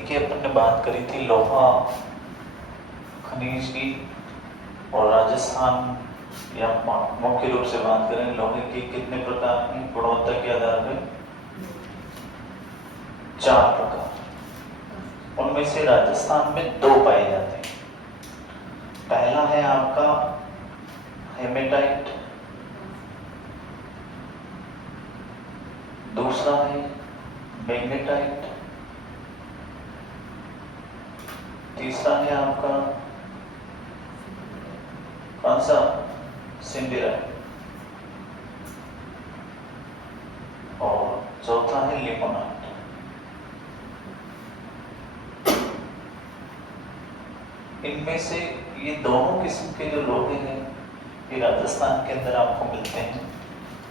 देखिए, अपन ने बात करी थी लोहा खनिज की, और राजस्थान या मुख्य रूप से बात करें लोहे की कितने प्रकार की गुणवत्ता के आधार पर 4 प्रकार। उनमें से राजस्थान में 2 पाए जाते हैं। पहला है आपका हेमेटाइट, दूसरा है मैग्नेटाइट, तीसरा है आपका कौन सा सिंडिराइट, और चौथा है लिमोनाइट। इनमें से ये दोनों किस्म के जो लोहे हैं ये राजस्थान के अंदर आपको मिलते हैं।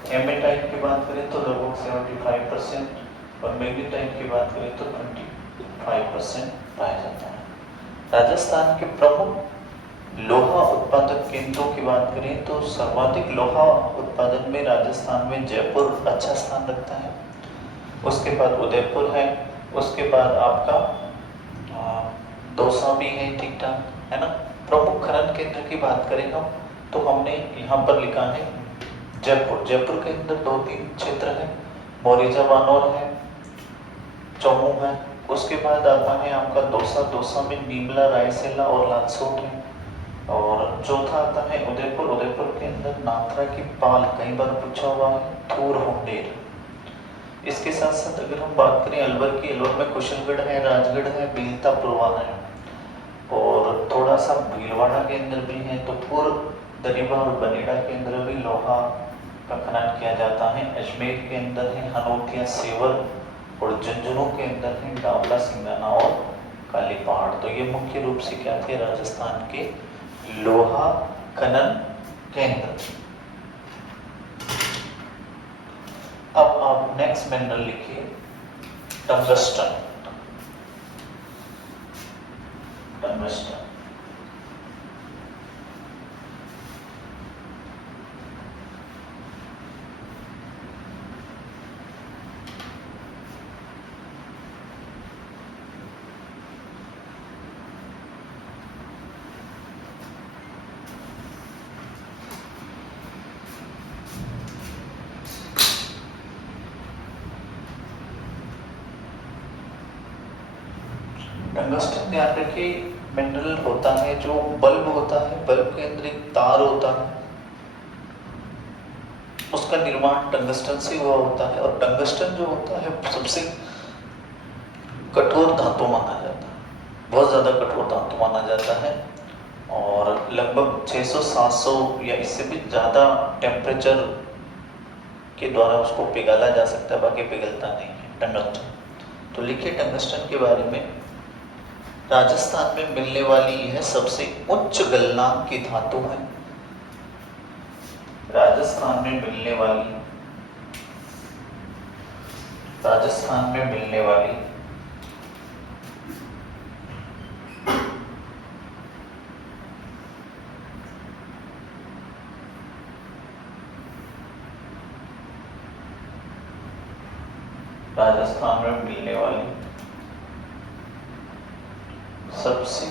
हेमेटाइट की बात करें तो लगभग 75% और मैग्नेटाइट की बात करें तो 25% पाया जाता है। राजस्थान के प्रमुख लोहा उत्पादक केंद्रों की बात करें तो सर्वाधिक लोहा उत्पादन में राजस्थान में जयपुर अच्छा स्थान रखता है, उसके बाद उदयपुर है, उसके बाद आपका दौसा भी है, ठीक ठाक है ना। प्रमुख खनन केंद्र की बात करें हम तो हमने यहाँ पर लिखा है जयपुर। जयपुर के अंदर 2-3 क्षेत्र है, मोरिजा बानौर है, चौमू है, उसके बाद आता है आपका दौसा। दौसा में नीमला, रायसेला और लालसोट है, और चौथा आता है उदयपुर। उदयपुर के अंदर नाथरा की पाल कई बार पूछा हुआ है, थूर होंडेर। इसके साथ साथ अगर हम बात करें अलवर की, अलवर में कुशलगढ़ है, राजगढ़ है, बीलता पुरवा है, और थोड़ा सा भीलवाड़ा के अंदर भी है, तो पूर्व दरिबा और बनेड़ा के अंदर भी लोहा का खनन किया जाता है। अजमेर के अंदर है हनोतिया, सेवर, और झुंझुनू के अंदर है डावला, सिंगाना और काली पहाड़। तो ये मुख्य रूप से क्या थे राजस्थान के लोहा खनन केंद्र। अब आप नेक्स्ट मिनरल लिखिए टंगस्टन। टंगस्टन टंगस्टन ध्यान रखिए मिनरल होता है जो बल्ब होता है, बल्ब के अंदर एक तार होता है, उसका निर्माण टंगस्टन से हुआ होता है। और टंगस्टन जो होता है सबसे कठोर धातु माना जाता है, बहुत ज्यादा कठोर धातु माना जाता है, और लगभग 600-700 या इससे भी ज्यादा टेम्परेचर के द्वारा उसको पिघाला जा सकता है, बाकी पिघलता नहीं है टंगस्टन। तो लिखिए टंगस्टन के बारे में, राजस्थान में मिलने वाली यह सबसे उच्च गलनांक की धातु है। राजस्थान में मिलने वाली राजस्थान में मिलने वाली राजस्थान में मिलने वाली सबसे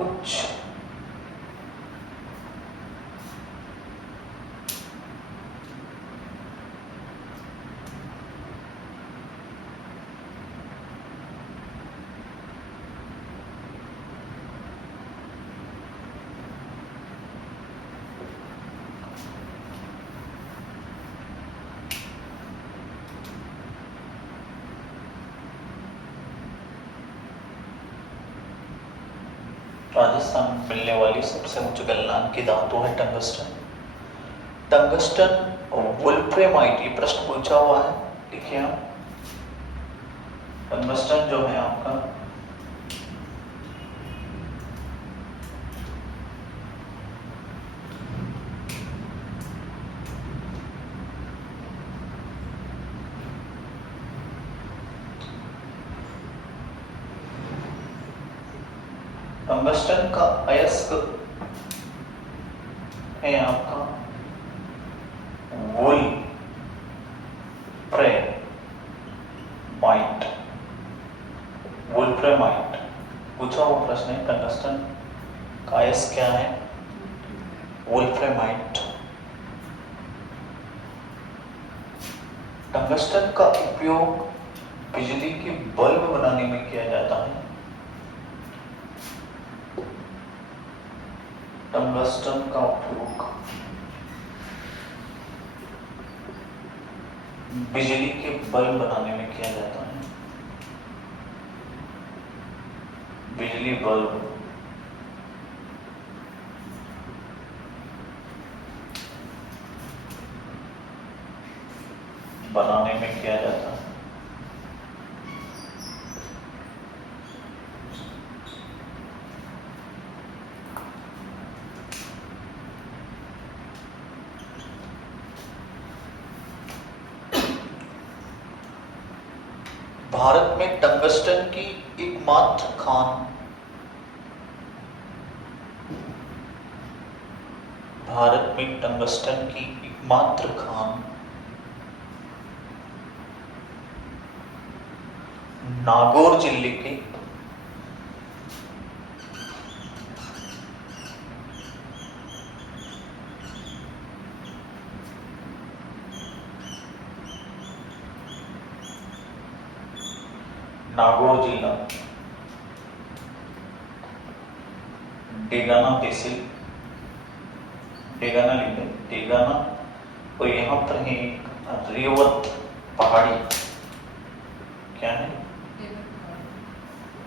उच्च राजस्थान में मिलने वाली सबसे उच्च गलनांक की धातु है टंगस्टन। टंगस्टन वुल्फ्रेमाइट, ये प्रश्न पूछा हुआ है, देखिए आप टंगस्टन जो है आपका टंगस्टन का अयस्क है आपका वुल्फ्रेमाइट। पूछा हुआ प्रश्न है, टंगस्टन का अयस्क क्या है? वोल्फ्रामाइट। टंगस्टन का उपयोग बिजली के बल्ब बनाने में किया जाता है। टंगस्टन का उपयोग बिजली के बल्ब बनाने में किया जाता है। बिजली बल्ब बनाने में किया जाता है। भारत में टंगस्टन की एकमात्र खान, भारत में टंगस्टन की एकमात्र खान नागौर जिले के नागौर जिला डेगाना तहसील, डेगाना लिखे, डेगाना, और यहाँ पर है एक रेवत पहाड़ी। क्या है?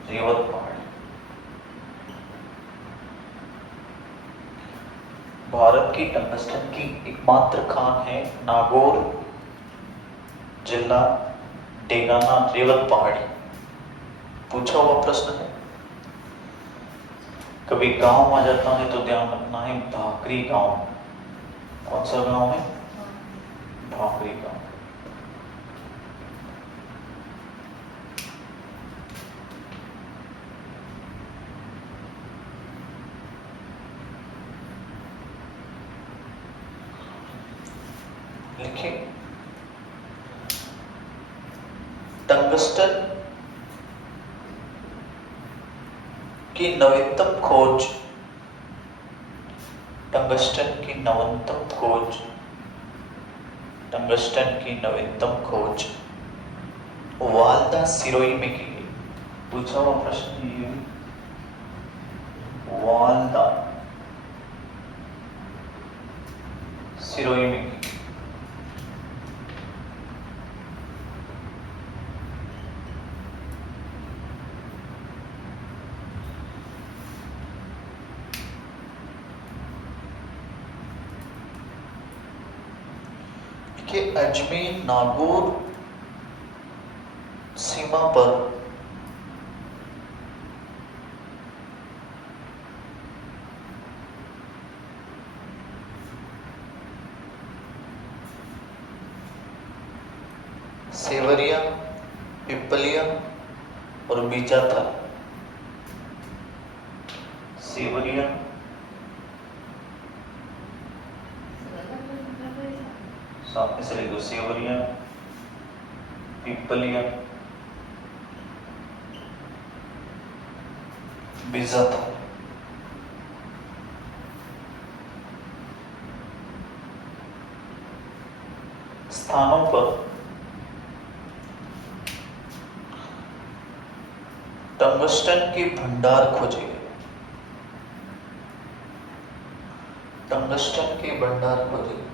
रेवत पहाड़ी। भारत की टंगस्टन की एकमात्र खान है नागौर जिला डेगाना रेवत पहाड़ी। पूछा हुआ प्रश्न है। कभी गांव आ जाता है तो ध्यान रखना है भाकरी गांव। कौन सा गांव है? भाकरी गांव। लिखिए, टंगस्टन की नवीनतम खोज, टंगस्टन की नवीनतम खोज, टंगस्टन की नवीनतम खोज वाल्दा सिरोही में की गई। पूछा हुआ प्रश्न ये, वाल्दा सिरोही में की। कि अजमेर नागौर सीमा पर सेवरिया, पिपलिया और बीजाथल, सेवरिया, सामने से लिख दो, सेवरिया, पिपलिया, बीजाथल स्थानों पर टंगस्टन के भंडार खोजे गए। टंगस्टन के भंडार खोजे गए।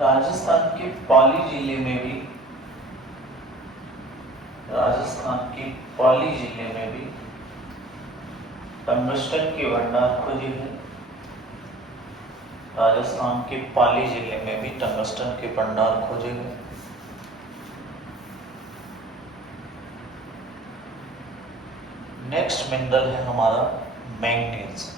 राजस्थान के पाली जिले में भी, राजस्थान के पाली जिले में भी टंगस्टन के भंडार खोजे गए। राजस्थान के पाली जिले में भी टंगस्टन के भंडार खोजे गए। नेक्स्ट मिनरल है हमारा मैंगनीज।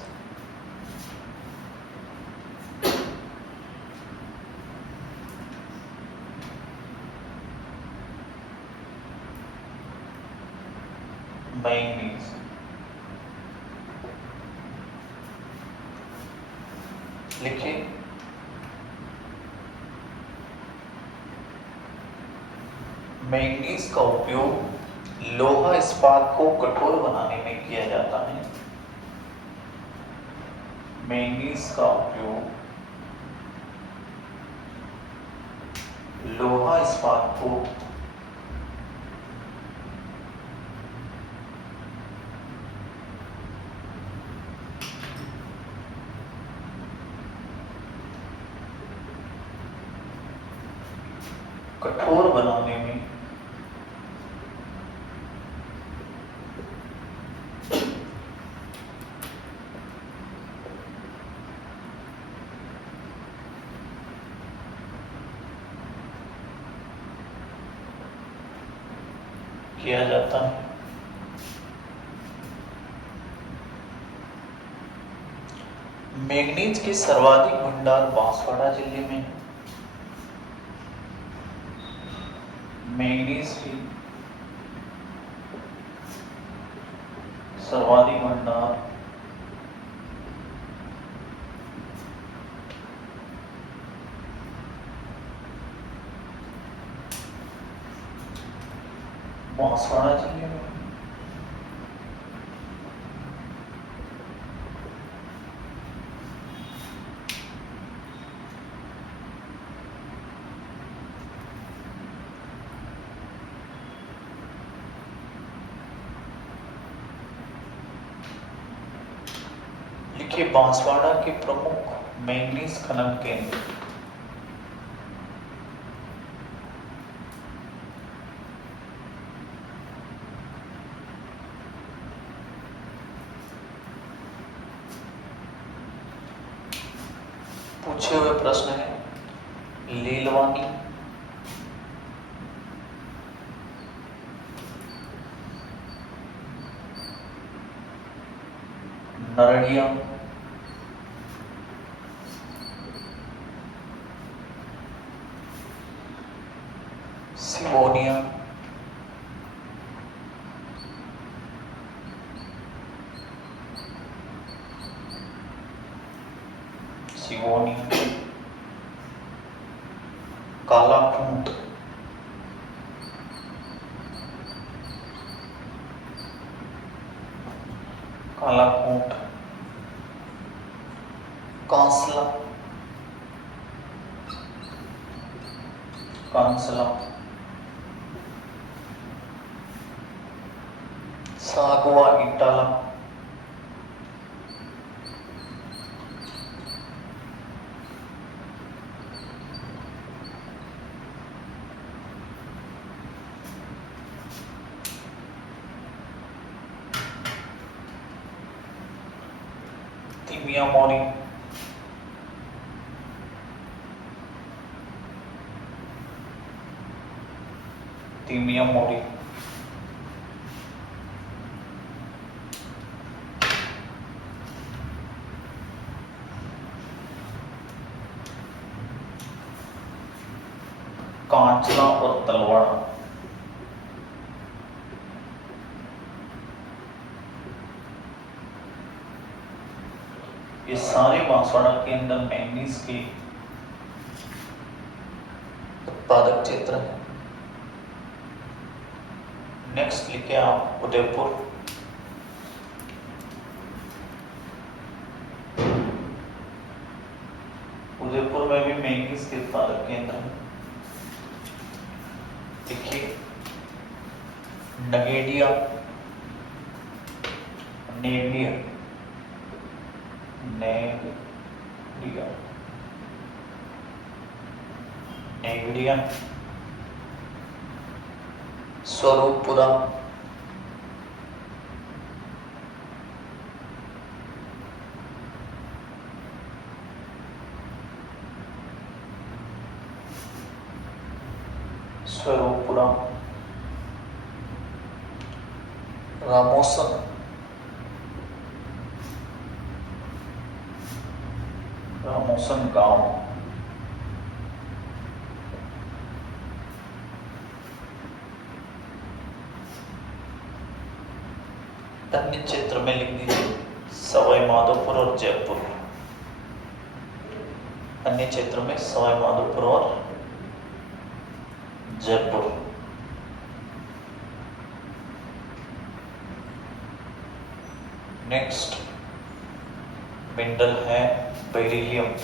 मैंगनीज लिखिए, मैंगनीज का उपयोग लोहा इस्पात को कठोर बनाने में किया जाता है। मैंगनीज का उपयोग लोहा इस्पात को कठोर बनाने में किया जाता है। मैंगनीज के सर्वाधिक भंडार बांसवाड़ा जिले में है। मैंगनीज की सर्वाधिक भंडार बांसवाड़ा जिले में। लिखिए बांसवाड़ा के प्रमुख मैंगनीज खनन केंद्र। पूछे हुए प्रश्न है लीलवानी, नरड़िया, सिवोनिया, कालापूंट, कालापूंट, कांसला, कांसला, सागवा इटाला, तिमिया मोरी, तिमिया मोरी, कांचला और तलवाड़ा। ये सारे बांसवाड़ा के अंदर मैंगनीज के उत्पादक क्षेत्र है। नेक्स्ट लिखे आप उदयपुर। उदयपुर में भी मैंगनीज के उत्पादक केंद्र है। देखिए नगेडिया, नेडिया, नेडिया, नेगड़िया, स्वरूपपुरा, स्वरूपपुरा, रामोसन, रामोसन गांव, अन्य क्षेत्र में लिख दीजिए सवाई माधोपुर और जयपुर। अन्य क्षेत्र में सवाई माधोपुर और जयपुर। नेक्स्ट मिनरल है बेरिलियम।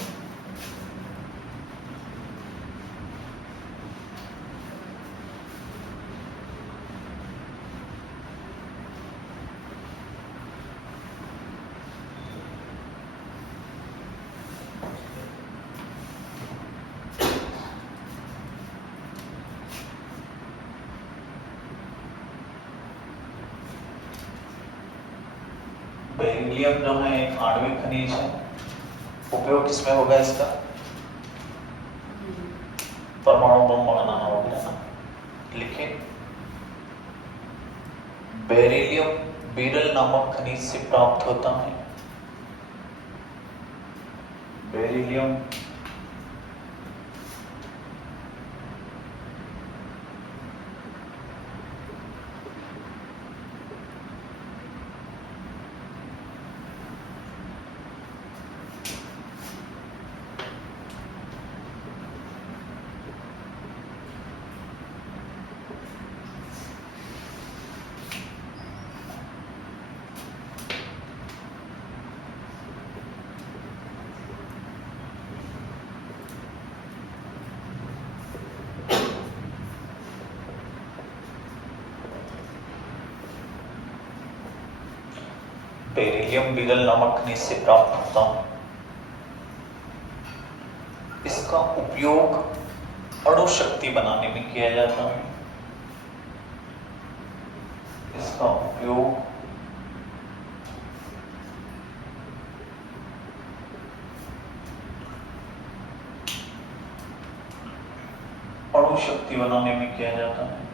बेरिलियम जो है एक आणविक खनिज है। उपयोग किसमें होगा इसका? परमाणु बम बनाना होगा ना। लिखे बेरिलियम बीरल नामक खनिज से प्राप्त होता है। बेरिलियम बेरिलियम बीरल नामक खनिज से प्राप्त होता है। इसका उपयोग अणु शक्ति बनाने में किया जाता है। इसका उपयोग अणु शक्ति बनाने में किया जाता है।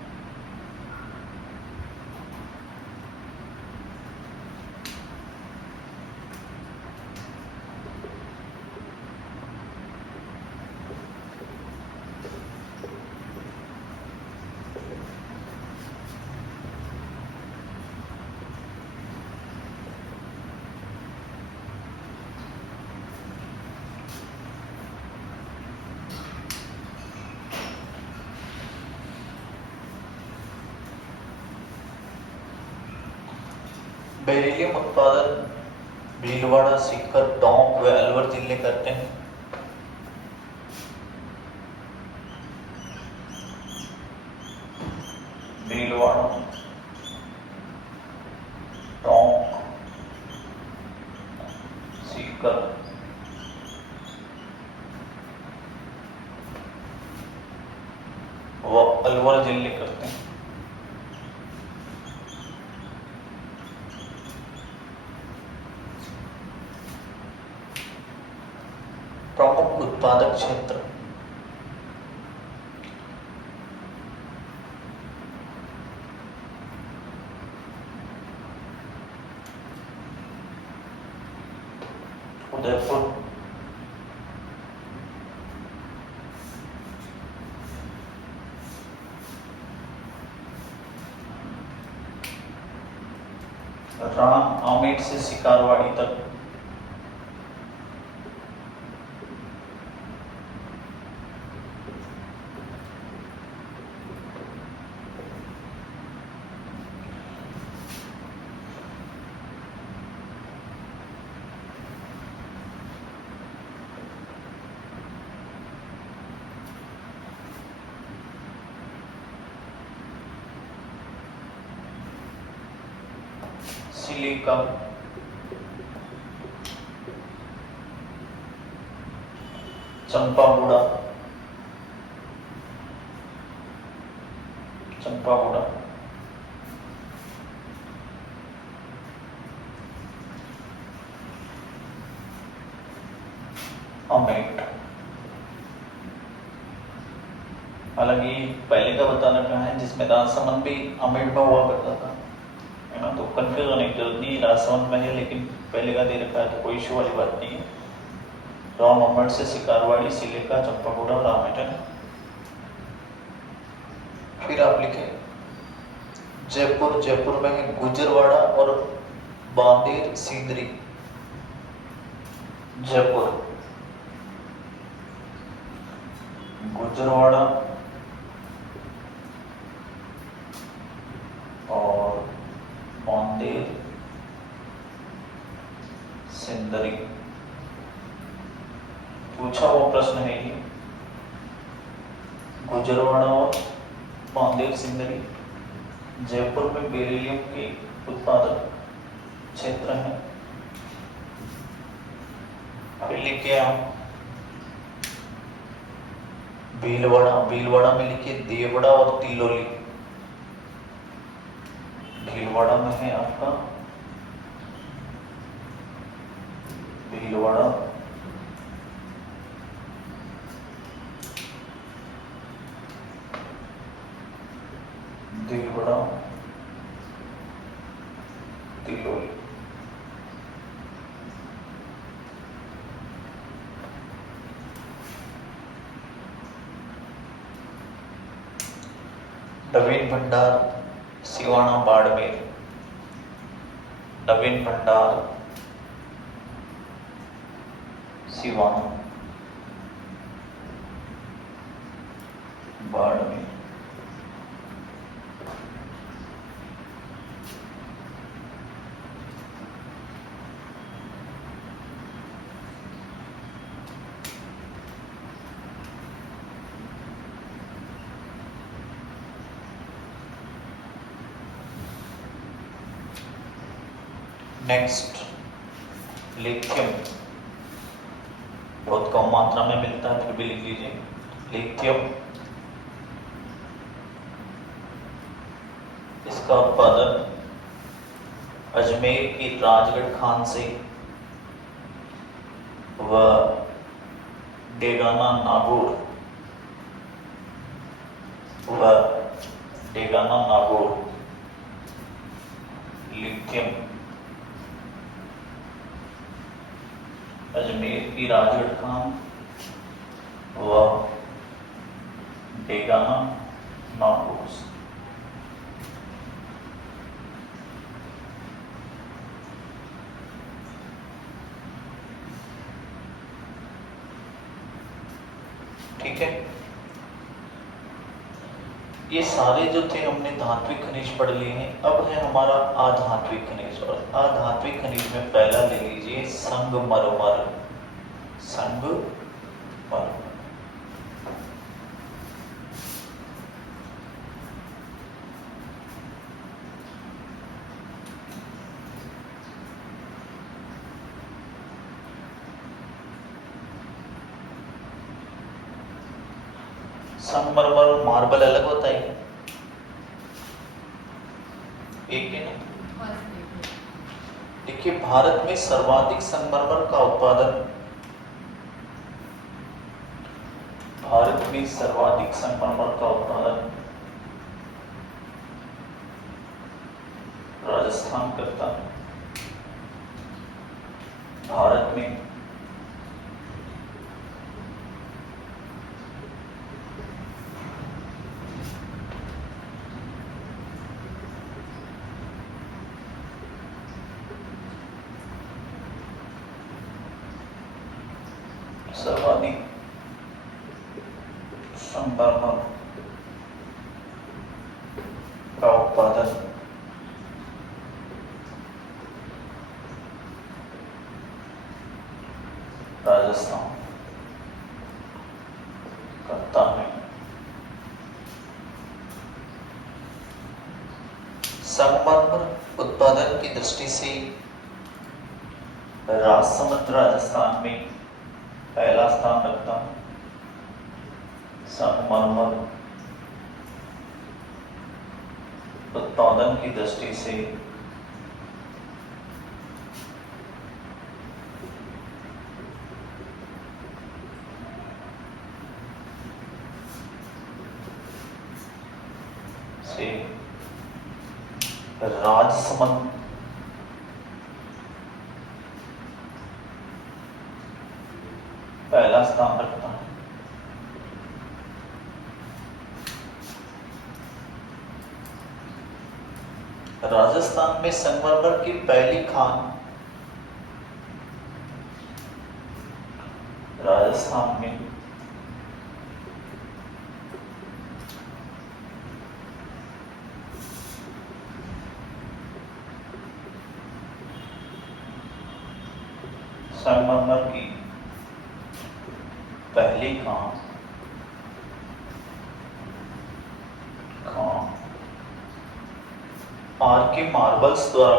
बेरिलियम उत्पादन भीलवाड़ा, सीकर, टोंक व अलवर जिले करते हैं। भीलवाड़ा, टोंक, सीकर व अलवर जिले करते हैं। प्रमुख उत्पादक क्षेत्र उदयपुर, रणा आमेर से शिकारवाड़ी तक, सिलिका, चंपाबुड़ा, अमेट। हालांकि पहले का बताना क्या है, जिसमें राजसमंद भी अमेठ में हुआ करता था, है ना। तो कंफ्यूज होने की जरूरत नहीं, राजसमंद में है लेकिन पहले का दे रखा है तो कोई इशू वाली बात नहीं है। राम अमेठ से शिकारवाड़ी, सिलिका, चंपागुड़ा और अमेठ है। फिर आप लिखे जयपुर, जयपुर में है गुजरवाड़ा और बांदेर सींदरी। जयपुर, गुजरवाड़ा और बांदेर पूछा हुआ प्रश्न है ये। गुजरवाड़ा और पांदेर सिंदरी जयपुर में बेरिलियम के उत्पादक क्षेत्र है। फिर लिखिए आप भीलवाड़ा, भीलवाड़ा में लिखिए देवड़ा और तिलोली। भीलवाड़ा में है आपका भीलवाड़ा, देवड़ा, तिलोली। नवीन भंडार सिवाना बाड़मेर, नवीन भंडार सिवाना बाड़मेर। नेक्स्ट, लिथियम बहुत कम मात्रा में मिलता है, फिर भी लिख लीजिए लिथियम। इसका उत्पादन अजमेर की राजगढ़ खान से व डेगाना नागौर लिथियम, अजमेर की राजगढ़ खान व डेगाना नागौर। ठीक है, ये सारे जो थे हमने धात्विक खनिज पढ़ लिए हैं। अब है हमारा अधात्विक खनिज, और अधात्विक खनिज में पहला ले लीजिए संगमरमर। संगमरमर संगमरमर और मार्बल अलग होता है, एक है ना। देखिए, भारत में सर्वाधिक संगमरमर का उत्पादन, भारत में सर्वाधिक संगमरमर का उत्पादन राजस्थान करता है। भारत में सर्वाधिक संगमरमर का उत्पादन राजस्थान करता है। संगमरमर उत्पादन की दृष्टि से राजसमंद राजस्थान में पहला स्थान रखता है। संगमरमर उत्पादन की दृष्टि से राजसमंद पहला स्थान रखता है। राजस्थान में संगमरमर की पहली खान राजस्थान में संगमरमर की पहली आर के मार्बल्स द्वारा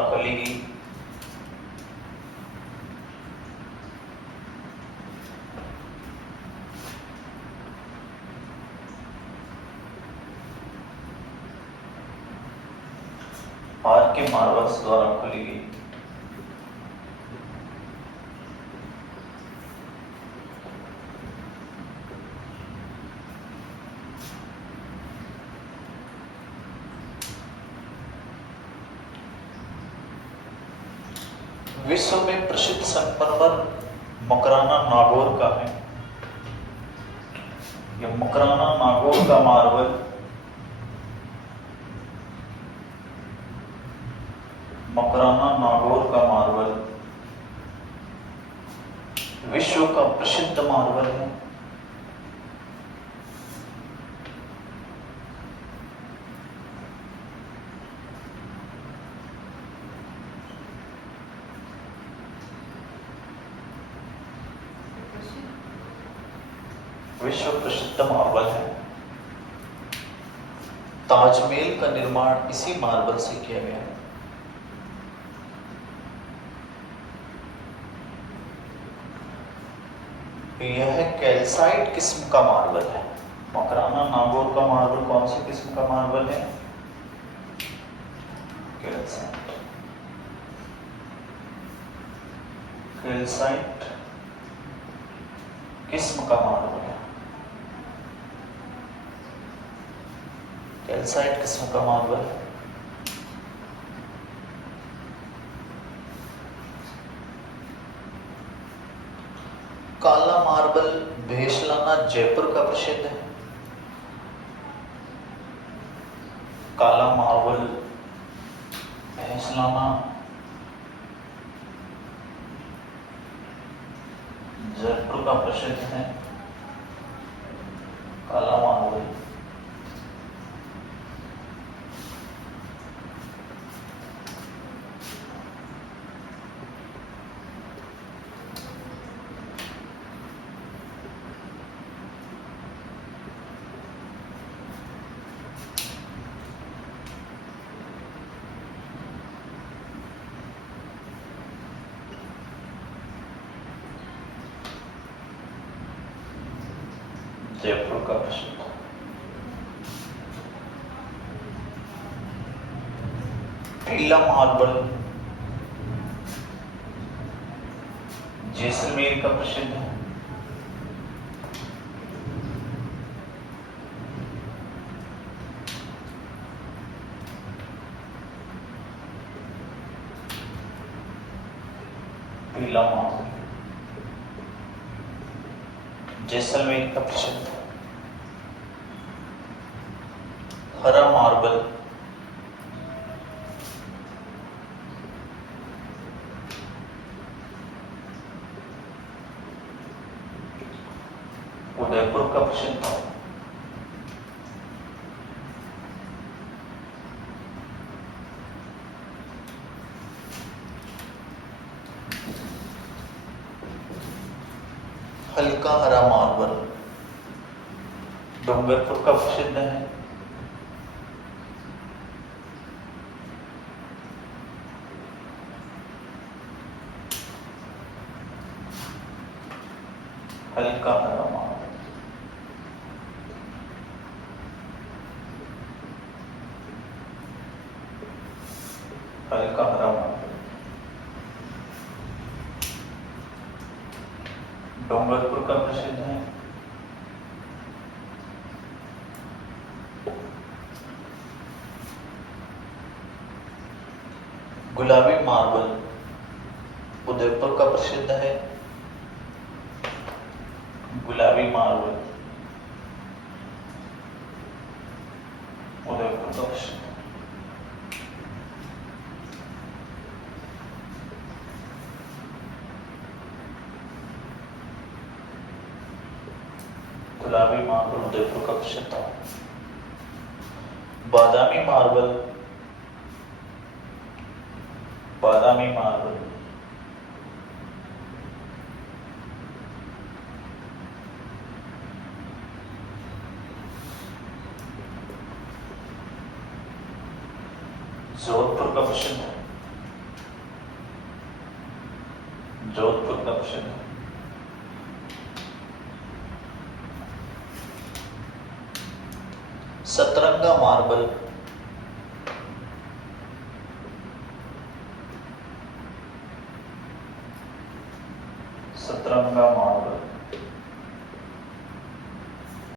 खोली गई विश्व में प्रसिद्ध संगमरमर मकराना नागौर का है। यह मकराना नागौर का मार्बल विश्व का प्रसिद्ध मार्बल है। विश्व प्रसिद्ध मार्बल है। ताजमहल का निर्माण इसी मार्बल से किया गया है। यह कैल्साइट किस्म का मार्बल है। मकराना नागौर का मार्बल कौन सी किस्म का मार्बल है? कैल्साइट किस्म का मार्बल है। कैल्साइट किस्म का मार्बल है। काला मार्बल भेसलाना जयपुर का प्रसिद्ध है। काला मार्बल भेसलाना जयपुर का प्रसिद्ध है। काला मार्बल जयपुर का प्रसिद्ध। पीला मार्बल जैसलमेर का प्रसिद्ध है। पीला मार्बल जैसलमेर का प्रसिद्ध है। हरा मार्बल उदयपुर का प्रसिद्ध है। हल्का हरा मार्बल डूंगरपुर का प्रसिद्ध है। हल्का हरा मार्बल हल्का हरा मार्बल डूंगरपुर का प्रसिद्ध है। गुलाबी मार्बल उदयपुर का प्रसिद्ध है। गुलाबी मार्बल उदयपुर का प्रसिद्ध है। गुलाबी मार्बल उदयपुर का प्रसिद्ध है। बादामी मार्बल जोधपुर का प्रसिद्ध है, जोधपुर का प्रसिद्ध है। सतरंगा मार्बल, सतरंगा मार्बल,